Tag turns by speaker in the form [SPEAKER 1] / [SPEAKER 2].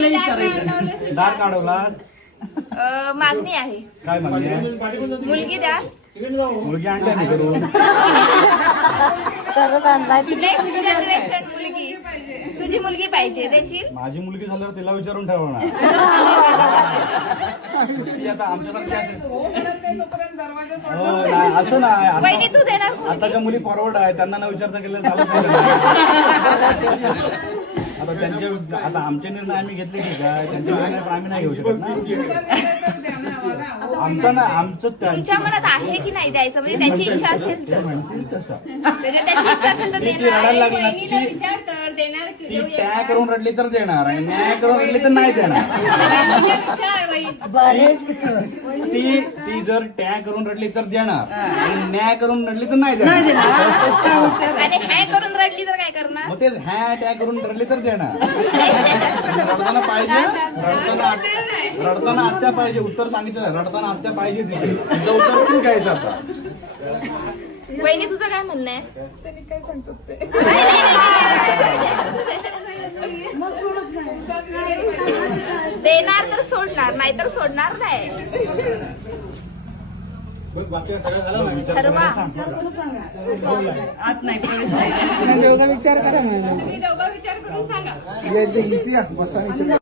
[SPEAKER 1] दार काढवला.
[SPEAKER 2] मागणी आहे.
[SPEAKER 1] काय मागणी आहे?
[SPEAKER 2] मुलगी द्या.
[SPEAKER 1] मुलगी आणल्या नाही करून.
[SPEAKER 2] नेक्स्ट जनरेशन मुलगी. तुझी मुलगी पाहिजे देशील?
[SPEAKER 1] माझी मुलगी झाल्यावर तिला विचारून ठेवणार. ती आता आमच्यासारखी असेल. हो नाही असं नाही.
[SPEAKER 2] वहिनी तू देणार?
[SPEAKER 1] आताच्या मुली फॉरवर्ड आहे, त्यांना न विचारता केलं चालत नाही. आता त्यांचे आता आमचे निर्णय आम्ही घेतले ठीक आहे, त्यांचे निर्णय आम्ही नाही घेऊ शकत ना. आमचं ना आमचं
[SPEAKER 2] तुमच्या मनात आहे की नाही द्यायचं, म्हणजे त्याची इच्छा असेल तर
[SPEAKER 1] म्हणतील तसं.
[SPEAKER 2] त्याची इच्छा असेल तर
[SPEAKER 1] ती रडायला लागली ना,
[SPEAKER 2] विचार कर देणार
[SPEAKER 1] ती त्या करून रडली तर देणार आणि न्याय करून रडली तर नाही देणार. ती जर टॅ करून रडली तर देणार आणि न्याय करून रडली तर नाही देणार.
[SPEAKER 2] आणि हॅ करून रडली तर काय करणार?
[SPEAKER 1] मग तेच हॅ टॅ करून रडली तर देणार. रडताना पाहिजे, रडताना आत्या पाहिजे. उत्तर सांगितलं रडताना आत्या पाहिजे तिथे. तुझं उत्तर तू घ्यायचं आता.
[SPEAKER 2] वहिनी तुझं काय म्हणणं आहे? देणार तर सोडणार, नाही तर सोडणार नाही. ठरवा.
[SPEAKER 3] आत नाही प्रवेश नाही.
[SPEAKER 2] तुम्ही दोघं विचार करून सांगा.